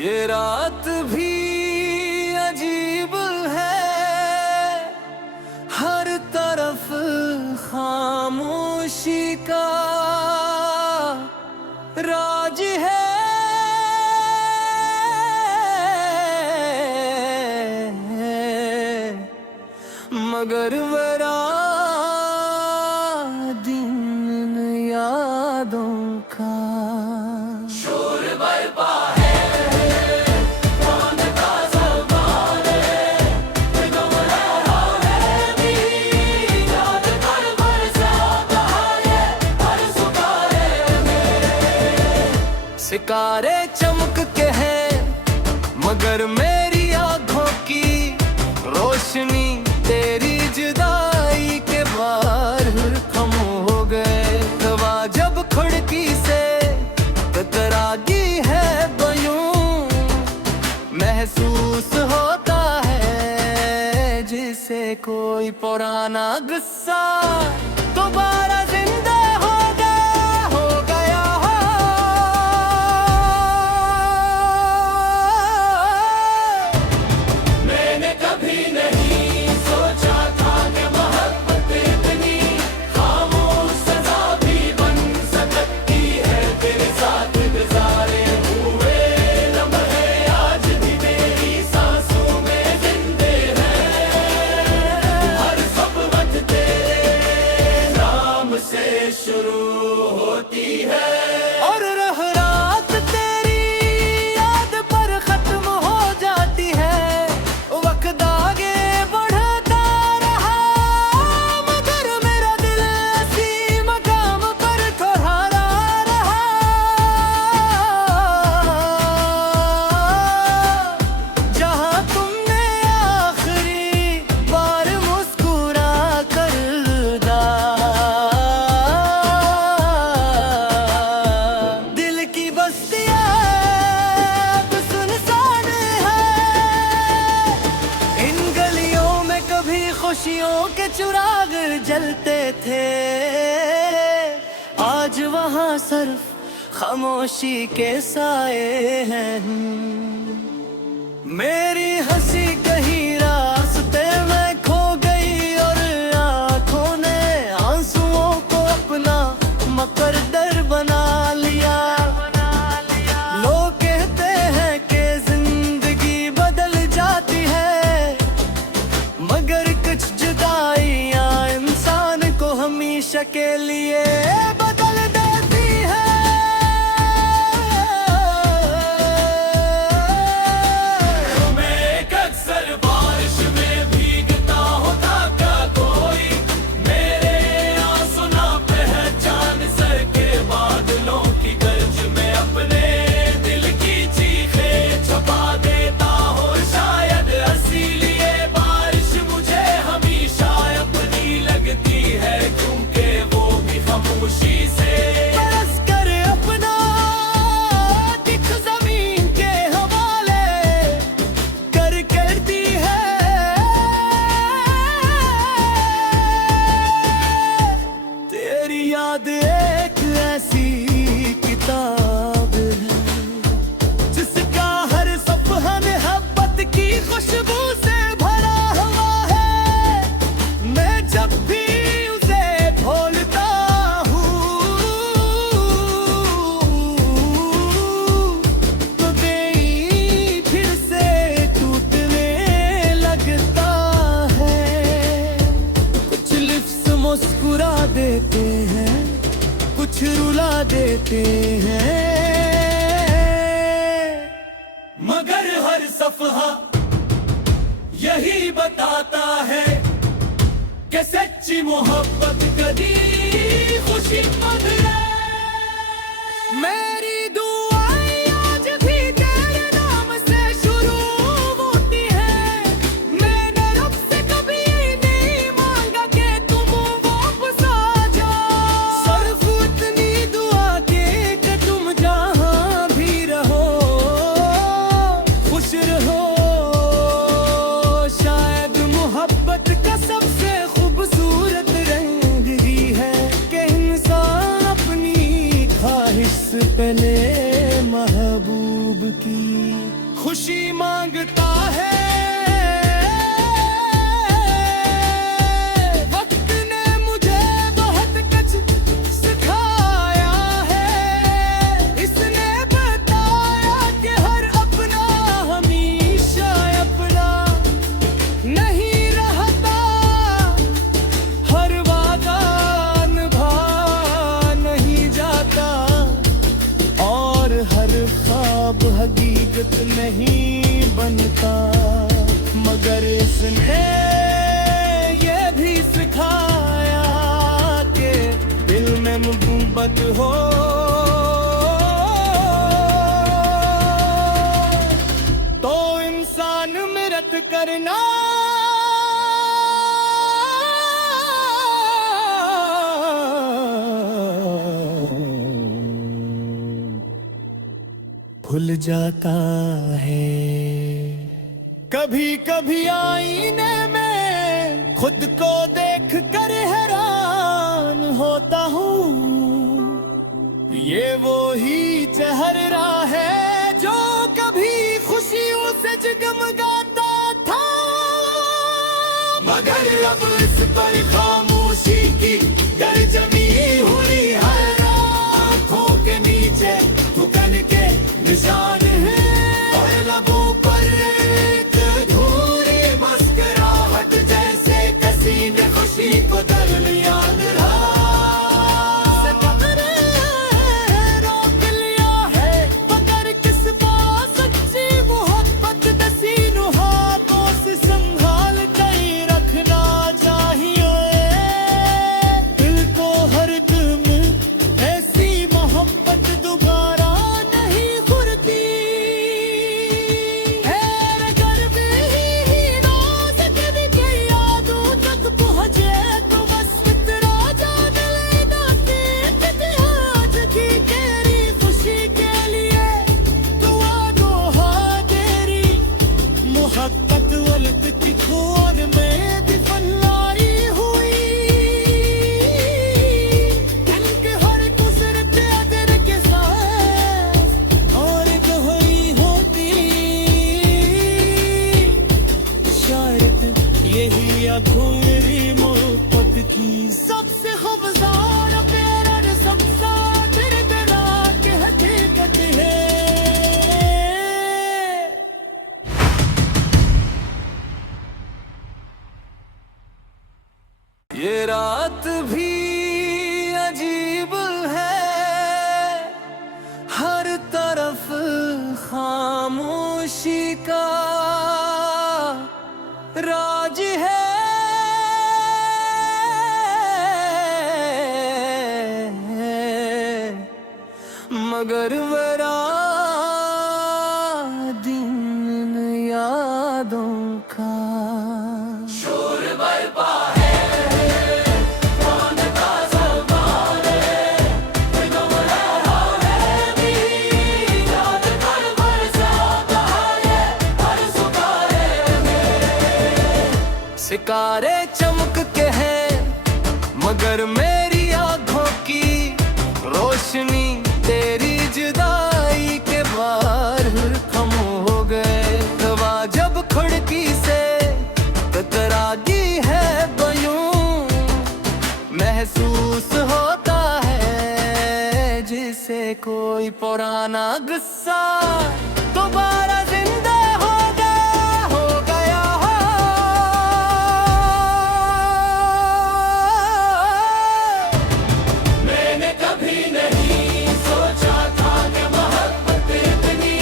ये रात भी अजीब है, हर तरफ खामोशी का राज है। मगर वरा दिन यादों का शोर बरपा है। सितारे चमक के हैं मगर मेरी आंखों की रोशनी तेरी जुदाई के बाहर खम हो गए। हवा जब खिड़की से टकराती है बयूं महसूस होता है जिसे कोई पुराना गुस्सा दोबारा जिंदा हो गया। शुरू होती है और रात तेरी याद पर खत्म हो जाती है। वक्त आगे बढ़ता रहा मगर मेरा दिल इसी मकाम पर ठहरा रहा। जहां तुमने आखिरी बार मुस्कुरा कर खुशियों के चिराग जलते थे, आज वहाँ सिर्फ खामोशी के साए हैं। मेरी हंसी कहीं रास्ते में खो गई और आंखों ने आंसुओं को अपना मुकद्दर बना लिया। लोग कहते हैं कि जिंदगी बदल जाती है मगर कुछ जुदाइयां इंसान को हमेशा के लिए बदल देती है। मैं एक अक्सर बारिश में भीगता होता क्या कोई मेरे आंसू ना पहचान सके बादलों की गर्ज में अपने दिल की चीखें छुपा देता हो। शायद इसीलिए लगती है क्योंकि वो भी खामोशी से बरस कर अपना दिख जमीन के हवाले कर करती है। तेरी याद एक ऐसी किताब है जिसका हर सफ़हा मोहब्बत की खुशबू से भरा हुआ है। मैं जब भी उसे खोलता हूँ तो दिल फिर से टूटने लगता है। कुछ लिफ्स मुस्कुरा देते हैं कुछ रुला देते हैं मगर हर सफ़हा यही बताता है कि सच्ची मोहब्बत कभी खुशी मंद है। मेरी दुआएं आज भी तेरे नाम से शुरू होती है। मैंने रब से कभी नहीं मांगा कि तुम वापस आ जाओ, सिर्फ इतनी दुआ के कि तुम जहां भी रहो खुश रहो। शायद मोहब्बत का सबसे खूबसूरत रंग ही है कि इंसान अपनी ख्वाहिश पे खुशी मांगता है। वक्त ने मुझे बहुत कुछ सिखाया है। इसने बताया कि हर अपना हमेशा अपना नहीं रहता, हर वादा निभा नहीं जाता, और हर ख्वाब हकीकत नहीं बनता। मगर इसने ये भी सिखाया कि दिल में मोहब्बत हो तो इंसान मिरत करना भूल जाता है। कभी कभी आईने में खुद को देख कर हैरान होता हूँ। ये वो ही चेहरा है जो कभी खुशियों से जगमगाता था। मगर अब इस पर खामोशी की गर्जनी हुई है। आंखों के नीचे थुकन के निशान है, और लबों पर एक अधूरी मुस्कुराहट, जैसे किसी ने खुशी को दरमियान रोक लिया है। मगर किस बात सच्ची मोहब्बत नसीनु हाथों से संभाल कर रखना चाहिए। दिल को हर दम ऐसी मोहब्बत दोबारा मेरी मोहब्बत की सबसे खूबसूरत प्यार सबसे तेरा के हकीकत है। ये रात भी अजीब है, हर तरफ खामोशी का राज है। मगर वरा दिन यादों का शोर बरपा है। कौन का ज़बान है, गम रहा है भी, याद कर बरसाता है हर सुबह में। सितारे चमक के हैं मगर मेरी आंखों की रोशनी तेरी जुदाई के बार खम हो गए। हवा जब खिड़की से टकराती है बयूं, महसूस होता है जिसे कोई पुराना गुस्सा दोबारा जिंदा हो गया। मैंने कभी नहीं सोचा था कि मोहब्बत इतनी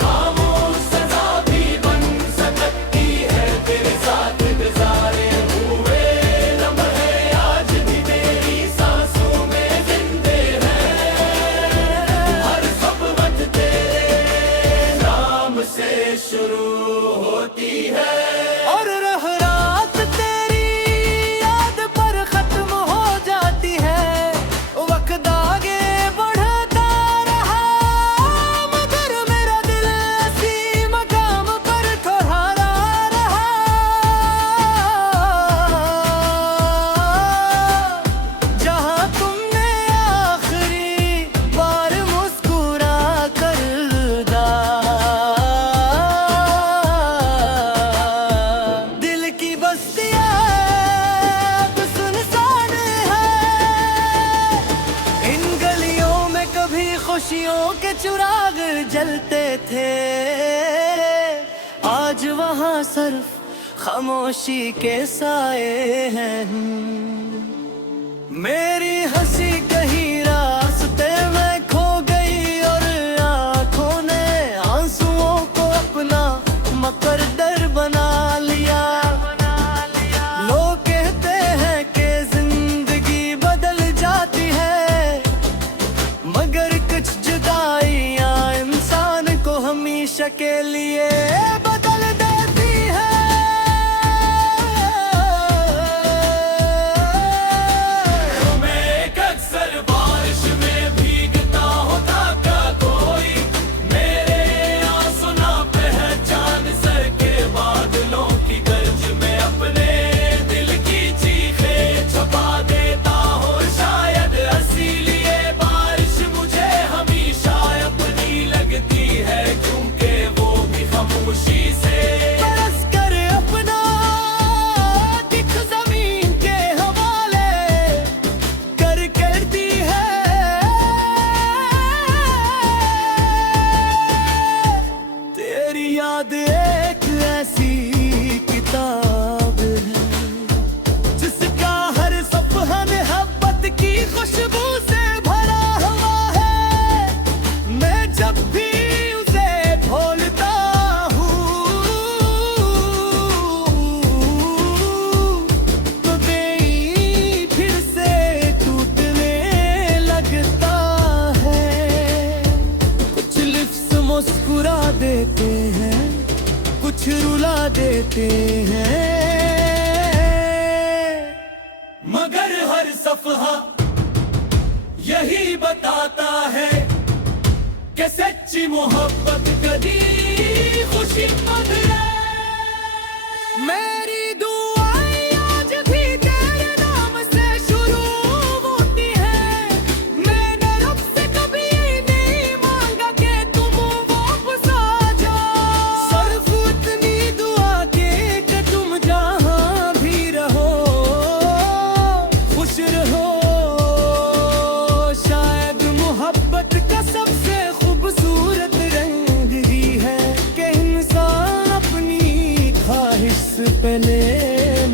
खामोश सजा भी बन सकती है। तेरे साथ गुजारे हुए लम्हे आज भी तेरी सांसों में जिंदे हैं। हर सुबह तेरे नाम से शुरू होती है, और रात तेरी याद पर खत्म हो जाती है। वक्त आगे बढ़ता रहा मगर मेरा दिल इसी मकाम पर ठहरा रहा। जहाँ तुमने आखिरी बार मुस्कुरा कर दास्तां जहां सिर्फ खामोशी के साए हैं। मेरी हंसी कहीं रास्ते में खो गई और आंखों ने आंसुओं को अपना मुकद्दर बना लिया। लोग कहते हैं कि जिंदगी बदल जाती है, मगर कुछ जुदाइयां इंसान को हमेशा के लिए बदल देती है। मैं एक अक्सर बारिश में भीगता होता का कोई, मेरे आंसू ना पहचान सके बादलों की गर्ज में अपने दिल की चीखें छुपा देता हो। शायद इसीलिए बारिश मुझे हमेशा अपनी लगती है, क्योंकि वो भी खामोशी से बरस कर अपना दिख जमीन के हवाले कर करती है। तेरी याद एक ऐसी किताब है जिसका हर सफ़हा मोहब्बत की खुशबू से भरा हुआ है। मैं जब भी उसे खोलता हूँ तो दिल फिर से टूटने लगता है। कुछ लिफ्स मुस्कुरा देते हैं, कुछ रुला देते हैं, मगर हर सफ़हा यही बताता है कि सच्ची मोहब्बत कभी खुशीमंद है। मेरी दुआएं आज भी तेरे नाम से शुरू होती है। मैंने रब से कभी नहीं मांगा कि तुम वापस आ जाओ, सिर्फ इतनी दुआ कि तुम जहां भी रहो खुश रहो। शायद मोहब्बत का सबसे खूबसूरत रंग ही है कि इंसान अपनी ख्वाहिश से पहले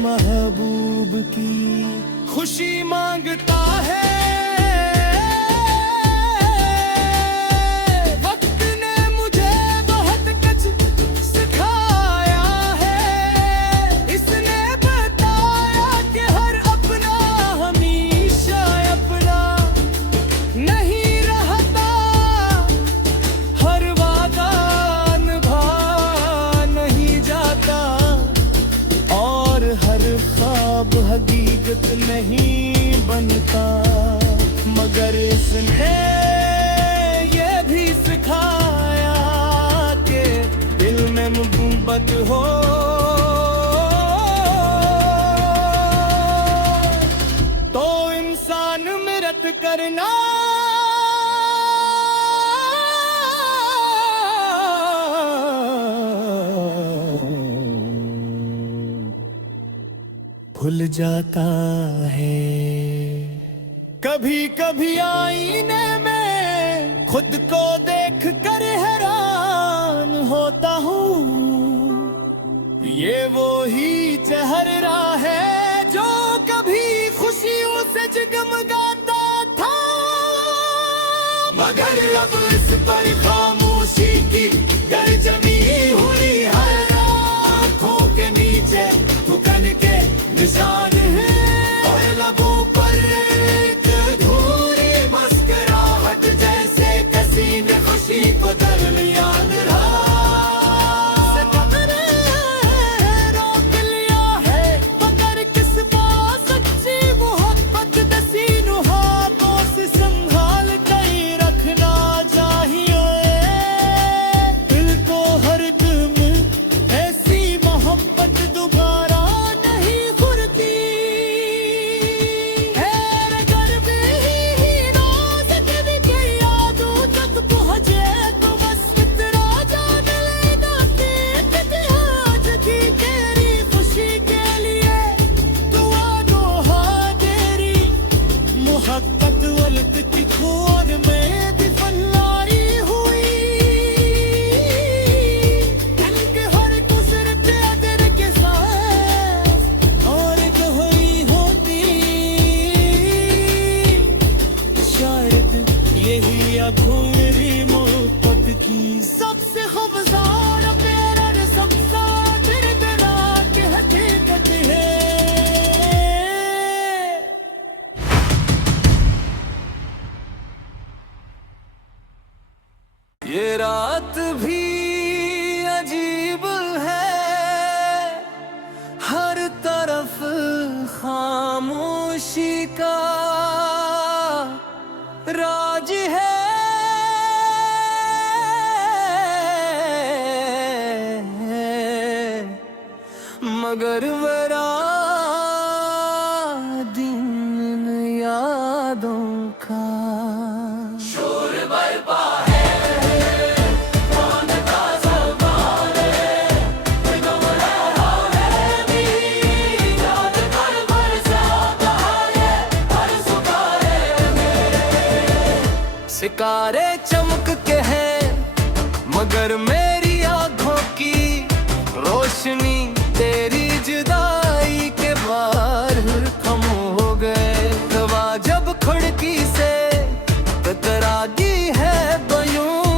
महबूब की खुशी मांगता है। वक्त ने मुझे बहुत कुछ सिखाया है। इसने बताया कि हर अपना हमेशा अपना नहीं रहता, हर वादा निभा नहीं जाता, और हर ख्वाब हकीकत नहीं बनता। मगर इसने ये भी सिखाया कि दिल में मोहब्बत हो तो इंसान मिरत करना भूल जाता है। कभी कभी आईने में खुद को देख कर हैरान होता हूँ, ये वो ही चेहरा है जो कभी खुशियों से जगमगाता था। मगर अब इस पर खामोशी की गर जमी हुई है, आंखों के नीचे थुकन के निशान है, और लबों पर एक अधूरी मुस्कुराहट जैसे किसी ने खुशी को दरमियान रोक लिया है। मगर किस बात सच्ची मोहब्बत नसीनु हाथों से संभाल कर रखना चाहिए। दिल को हर दम ऐसी मोहब्बत दोबारा नहीं खुलती। मगर मेरा दिन यादों का शोर बरपा है। कौन का ज़बान है, कोई गुमराह है भी, याद कर बरसाता है हर सुबह मेरे। सितारे चमक के हैं मगर मेरी आँखों की रोशनी तेरी जुदाई के बाहर कम हो गए। हवा जब खिड़की से टकराती है बयूं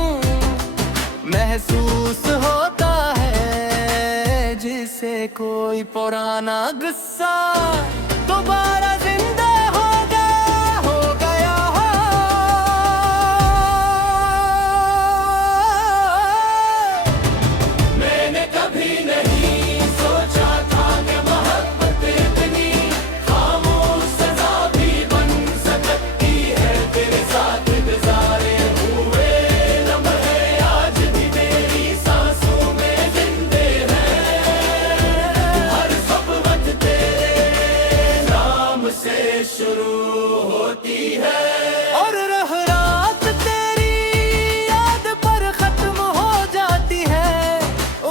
महसूस होता है जिसे कोई पुराना गुस्सा दोबारा जिंदा हो गया। मैंने कभी नहीं सोचा था कि मोहब्बत इतनी खामोश सजा भी बन सकती है। तेरे साथ गुजारे हुए लम्हे आज भी मेरी सांसों में जिंदे हैं। हर ख़ुशबू तेरे नाम से शुरू होती है और रात तेरी याद पर खत्म हो जाती है।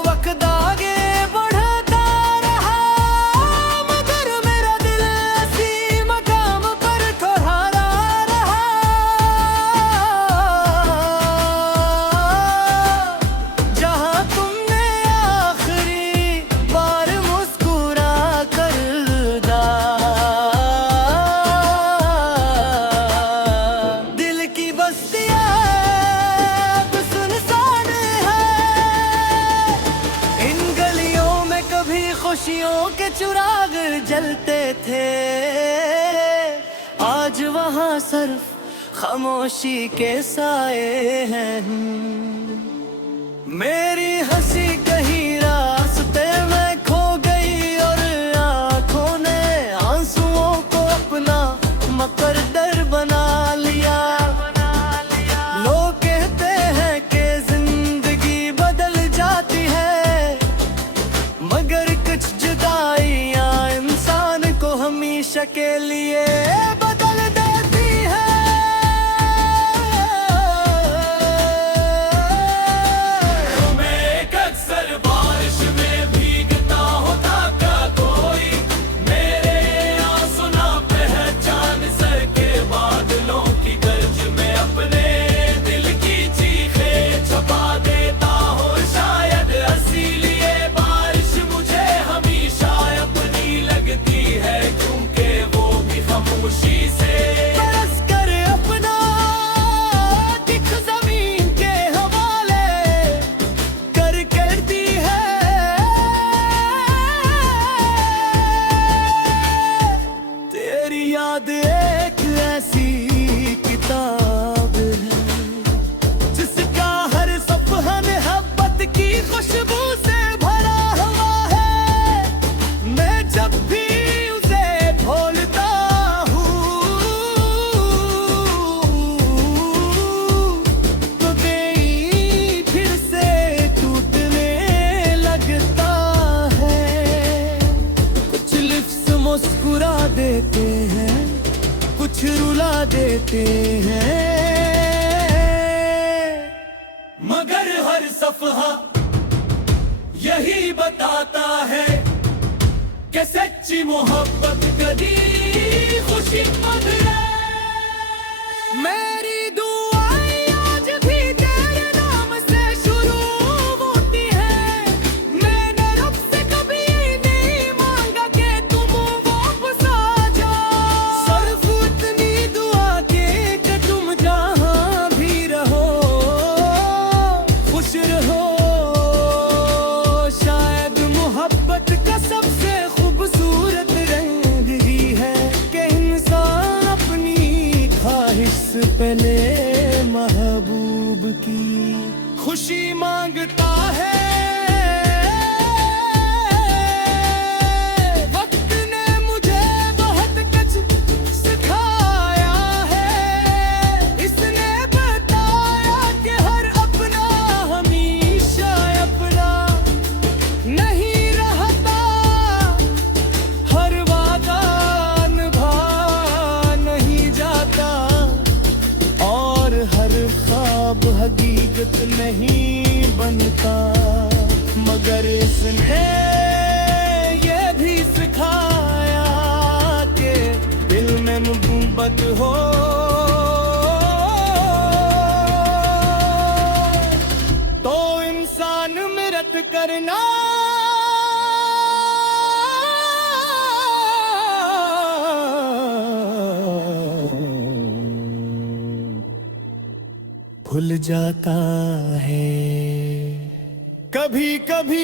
वक्त आगे बढ़ता रहा मगर मेरा दिल इसी मकाम पर ठहरा रहा। जहाँ तुमने आखिरी बार मुस्कुरा कर दिल की बस्तियाँ अब सुनसान है। इन गलियों में कभी खुशियों के चिराग जलते थे, आज वहाँ सिर्फ खामोशी के साए हैं। मेरी हंसी कहीं रास्ते में खो गई और आँखों ने आंसुओं को अपना मुकद्दर बना लिया। लोग कहते हैं कि जिंदगी बदल जाती है मगर कुछ जुदाइयां इंसान को हमेशा के लिए बदल देती है। मैं एक अक्सर बारिश में भीगता होता का कोई मेरे आंसू ना पहचान सके। बादलों की गर्ज में अपने दिल की चीखें छुपा देता हूँ शायद इसीलिए बारिश मुझे हमेशा अपनी लगती है क्योंकि वो भी खामोशी से बरस कर अपना दिख जमीन के हवाले करती है। तेरी याद एक ऐसी किताब है जिसका हर सफ़ा मोहब्बत की खुशबू से भरा हुआ है। मैं जब भी उसे खोलता हूँ तो कहीं फिर से टूटने लगता है। कुछ लिफ्स मुस्कुरा देते हैं, कुछ रुला देते हैं मगर हर सफ़ा यही बताता है कि सच्ची मोहब्बत कभी खुशीमंद है। मेरी दुआएं आज भी तेरे नाम से शुरू होती है। मैंने रब से कभी नहीं मांगा कि तुम वापस आ जाओ। सिर्फ इतनी दुआ कि तुम जहाँ भी रहो खुश रहो। शायद मोहब्बत का सबसे खूबसूरत रंग ही है कि इंसान अपनी ख्वाहिश पे ले हकीकत नहीं बनता, मगर इसने ये भी सिखाया कि दिल में मोहब्बत हो तो इंसान मिरत करना भूल जाता है। कभी कभी